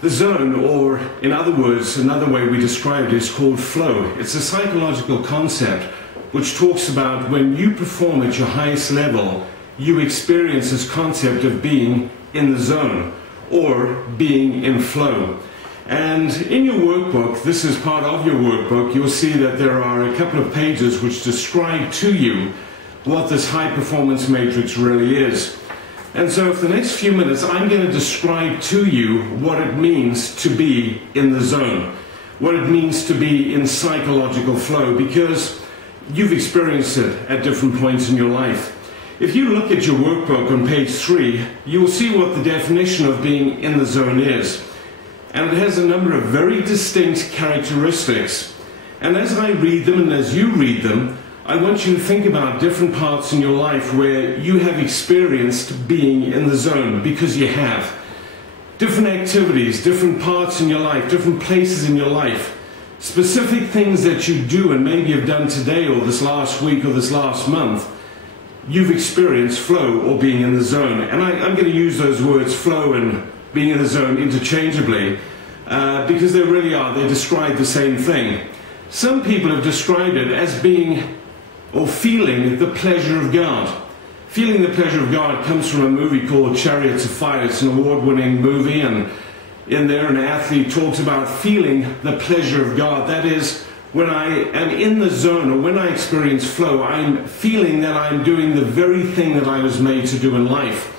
The zone, or in other words, another way we describe it, is called flow. It's a psychological concept which talks about when you perform at your highest level, you experience this concept of being in the zone or being in flow. And in your workbook, this is part of your workbook, you'll see that there are a couple of pages which describe to you what this high performance matrix really is. And so for the next few minutes, I'm going to describe to you what it means to be in the zone, what it means to be in psychological flow, because you've experienced it at different points in your life. If you look at your workbook on page 3, you will see what the definition of being in the zone is. And it has a number of very distinct characteristics. And as I read them and as you read them, I want you to think about different parts in your life where you have experienced being in the zone, because you have. Different activities, different parts in your life, different places in your life, specific things that you do and maybe have done today or this last week or this last month, you've experienced flow or being in the zone. And I'm going to use those words flow and being in the zone interchangeably because they really are. They describe the same thing. Some people have described it as being or feeling the pleasure of God. Feeling the pleasure of God comes from a movie called Chariots of Fire. It's an award-winning movie, and in there an athlete talks about feeling the pleasure of God. That is, when I am in the zone or when I experience flow, I'm feeling that I'm doing the very thing that I was made to do in life.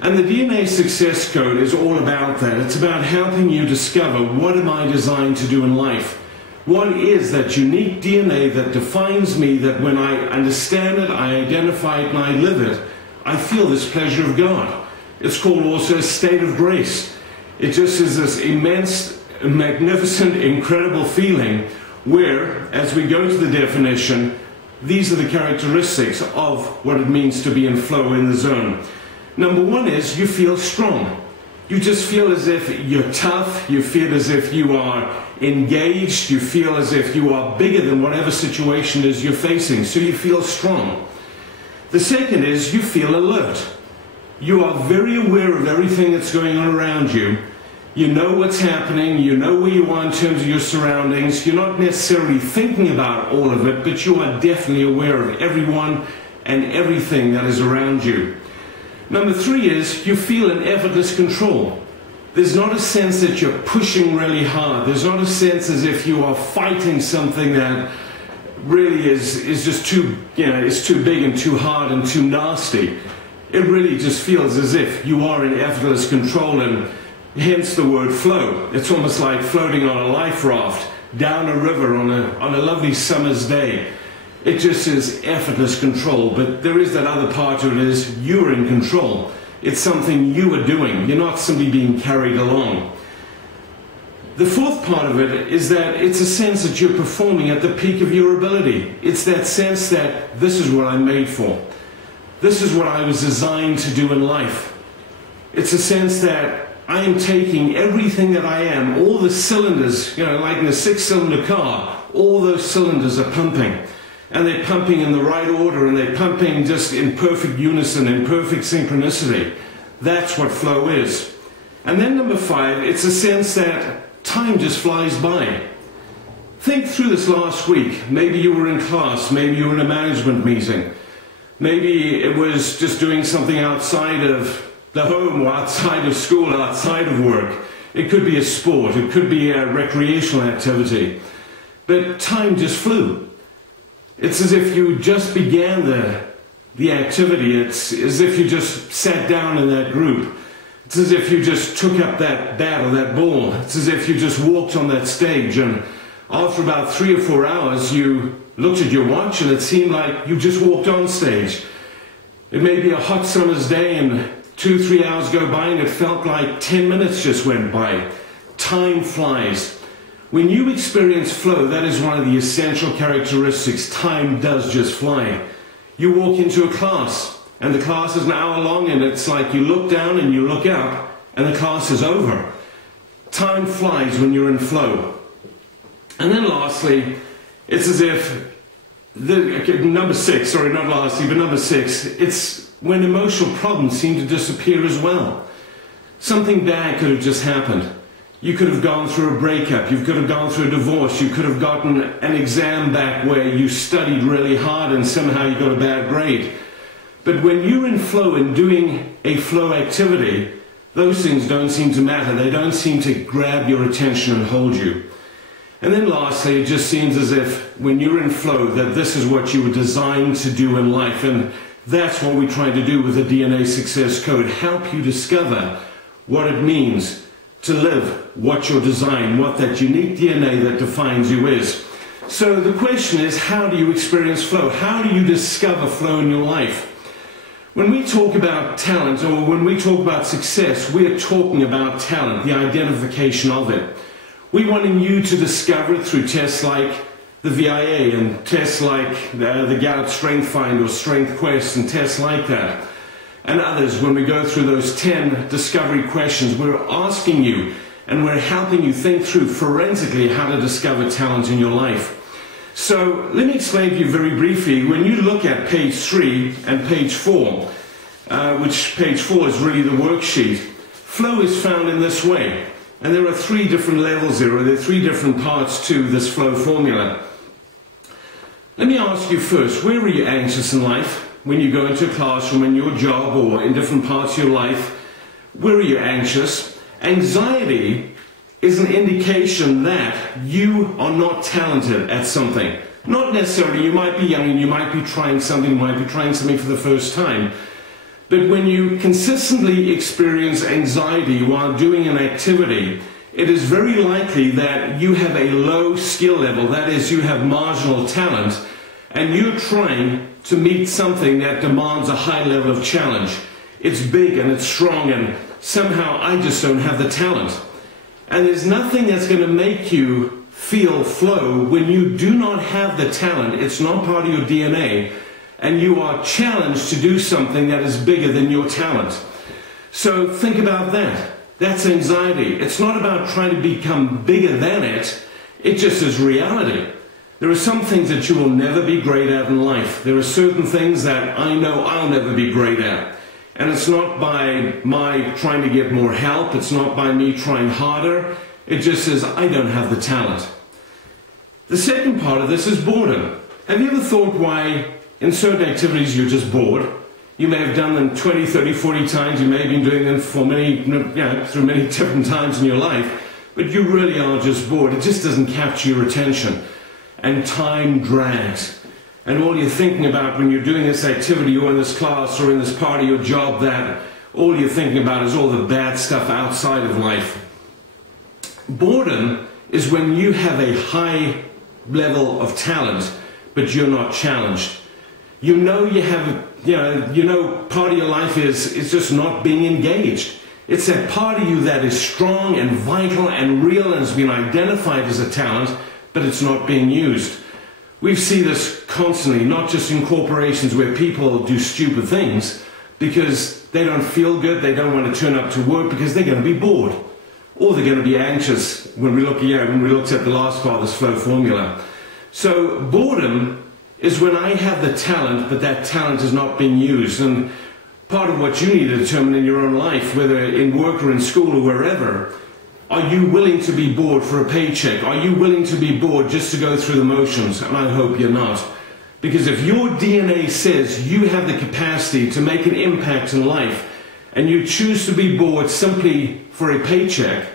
And the DNA Success Code is all about that. It's about helping you discover, what am I designed to do in life? What is that unique DNA that defines me, that when I understand it, I identify it, and I live it, I feel this pleasure of God. It's called also a state of grace. It just is this immense, magnificent, incredible feeling where, as we go to the definition, these are the characteristics of what it means to be in flow, in the zone. Number one is you feel strong. You just feel as if you're tough, you feel as if you are engaged, you feel as if you are bigger than whatever situation is you're facing, so you feel strong. The second is you feel alert. You are very aware of everything that's going on around you. You know what's happening, you know where you are in terms of your surroundings. You're not necessarily thinking about all of it, but you are definitely aware of everyone and everything that is around you. Number three is you feel an effortless control. There's not a sense that you're pushing really hard. There's not a sense as if you are fighting something that really is just too, is too big and too hard and too nasty. It really just feels as if you are in effortless control, and hence the word flow. It's almost like floating on a life raft down a river on a lovely summer's day. It just is effortless control, but there is that other part of it, is you're in control. It's something you are doing. You're not simply being carried along. The fourth part of it is that it's a sense that you're performing at the peak of your ability. It's that sense that this is what I'm made for. This is what I was designed to do in life. It's a sense that I am taking everything that I am, all the cylinders, like in a 6-cylinder car, all those cylinders are pumping. And they're pumping in the right order, and they're pumping just in perfect unison, in perfect synchronicity. That's what flow is. And then number 5, it's a sense that time just flies by. Think through this last week. Maybe you were in class, maybe you were in a management meeting. Maybe it was just doing something outside of the home, or outside of school, outside of work. It could be a sport, it could be a recreational activity. But time just flew. It's as if you just began the activity. It's as if you just sat down in that group. It's as if you just took up that bat or that ball. It's as if you just walked on that stage, and after about 3 or 4 hours you looked at your watch and it seemed like you just walked on stage. It may be a hot summer's day and 2 or 3 hours go by and it felt like 10 minutes just went by. Time flies. When you experience flow, that is one of the essential characteristics. Time does just fly. You walk into a class, and the class is an hour long, and it's like you look down and you look up, and the class is over. Time flies when you're in flow. And then lastly, it's as if, number 6, sorry, not lastly, but number 6, it's when emotional problems seem to disappear as well. Something bad could have just happened. You could have gone through a breakup, you could have gone through a divorce, you could have gotten an exam back where you studied really hard and somehow you got a bad grade. But when you're in flow and doing a flow activity, those things don't seem to matter. They don't seem to grab your attention and hold you. And then lastly, it just seems as if when you're in flow that this is what you were designed to do in life. And that's what we try to do with the DNA Success Code. Help you discover what it means to live what you're designed, what that unique DNA that defines you is. So the question is, how do you experience flow? How do you discover flow in your life? When we talk about talent, or when we talk about success, we're talking about talent, the identification of it. We wanting you to discover it through tests like the VIA and tests like the Gallup Strength Find or Strength Quest and tests like that. And others, when we go through those 10 discovery questions, we're asking you and we're helping you think through forensically how to discover talent in your life. So let me explain to you very briefly. When you look at page 3 and page 4, which page 4 is really the worksheet, flow is found in this way. And there are 3 different levels there, or there are 3 different parts to this flow formula. Let me ask you first, where are you anxious in life? When you go into a classroom, in your job, or in different parts of your life, where are you anxious? Anxiety is an indication that you are not talented at something. Not necessarily, you might be young and you might be trying something, for the first time. But when you consistently experience anxiety while doing an activity, it is very likely that you have a low skill level, that is, you have marginal talent, and you're trying to meet something that demands a high level of challenge. It's big and it's strong, and somehow I just don't have the talent. And there's nothing that's going to make you feel flow when you do not have the talent. It's not part of your DNA, and you are challenged to do something that is bigger than your talent. So think about that. That's anxiety. It's not about trying to become bigger than it. It just is reality. There are some things that you will never be great at in life. There are certain things that I know I'll never be great at. And it's not by my trying to get more help. It's not by me trying harder. It just says I don't have the talent. The second part of this is boredom. Have you ever thought why in certain activities you're just bored? You may have done them 20, 30, 40 times. You may have been doing them for through many different times in your life. But you really are just bored. It just doesn't capture your attention. And time drags. And all you're thinking about when you're doing this activity or in this class or in this part of your job, that all you're thinking about is all the bad stuff outside of life. Boredom is when you have a high level of talent, but you're not challenged. You know you have, part of your life is just not being engaged. It's that part of you that is strong and vital and real and has been identified as a talent, but it's not being used. We see this constantly, not just in corporations where people do stupid things because they don't feel good, they don't want to turn up to work because they're going to be bored. Or they're going to be anxious when we looked at the last part of this flow formula. So boredom is when I have the talent, but that talent is not being used. And part of what you need to determine in your own life, whether in work or in school or wherever, are you willing to be bored for a paycheck? Are you willing to be bored just to go through the motions? And I hope you're not. Because if your DNA says you have the capacity to make an impact in life, and you choose to be bored simply for a paycheck,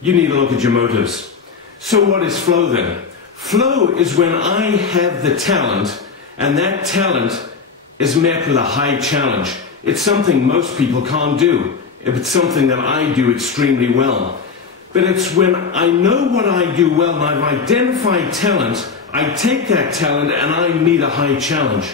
you need to look at your motives. So what is flow then? Flow is when I have the talent, and that talent is met with a high challenge. It's something most people can't do. It's something that I do extremely well. But it's when I know what I do well and I've identified talent, I take that talent and I meet a high challenge.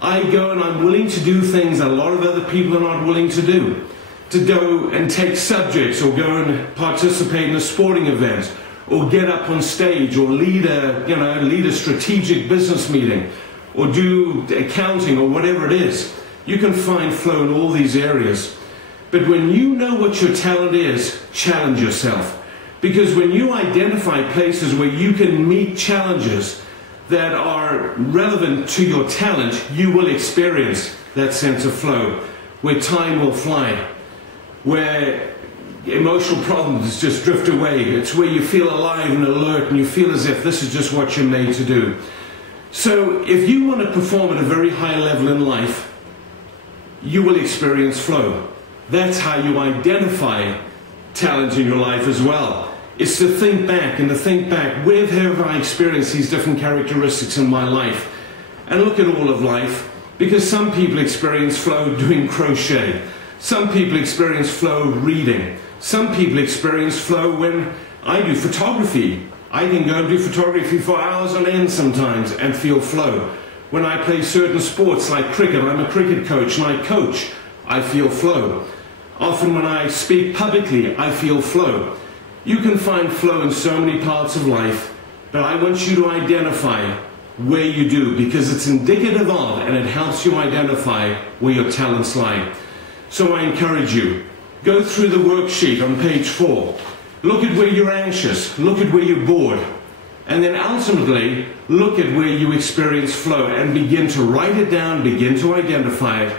I go and I'm willing to do things that a lot of other people are not willing to do. To go and take subjects or go and participate in a sporting event or get up on stage or lead a strategic business meeting or do accounting or whatever it is. You can find flow in all these areas. But when you know what your talent is, challenge yourself. Because when you identify places where you can meet challenges that are relevant to your talent, you will experience that sense of flow, where time will fly, where emotional problems just drift away. It's where you feel alive and alert and you feel as if this is just what you're made to do. So if you want to perform at a very high level in life, you will experience flow. That's how you identify talent in your life as well. It's to think back and to think back, where have I experienced these different characteristics in my life? And look at all of life, because some people experience flow doing crochet. Some people experience flow reading. Some people experience flow when I do photography. I can go and do photography for hours on end sometimes and feel flow. When I play certain sports like cricket, I'm a cricket coach and I coach, I feel flow. Often when I speak publicly, I feel flow. You can find flow in so many parts of life, but I want you to identify where you do, because it's indicative of and it helps you identify where your talents lie. So I encourage you, go through the worksheet on page 4. Look at where you're anxious, look at where you're bored, and then ultimately look at where you experience flow and begin to write it down, begin to identify it,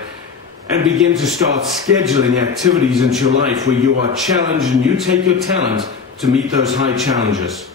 and begin to start scheduling activities into your life where you are challenged and you take your talent to meet those high challenges.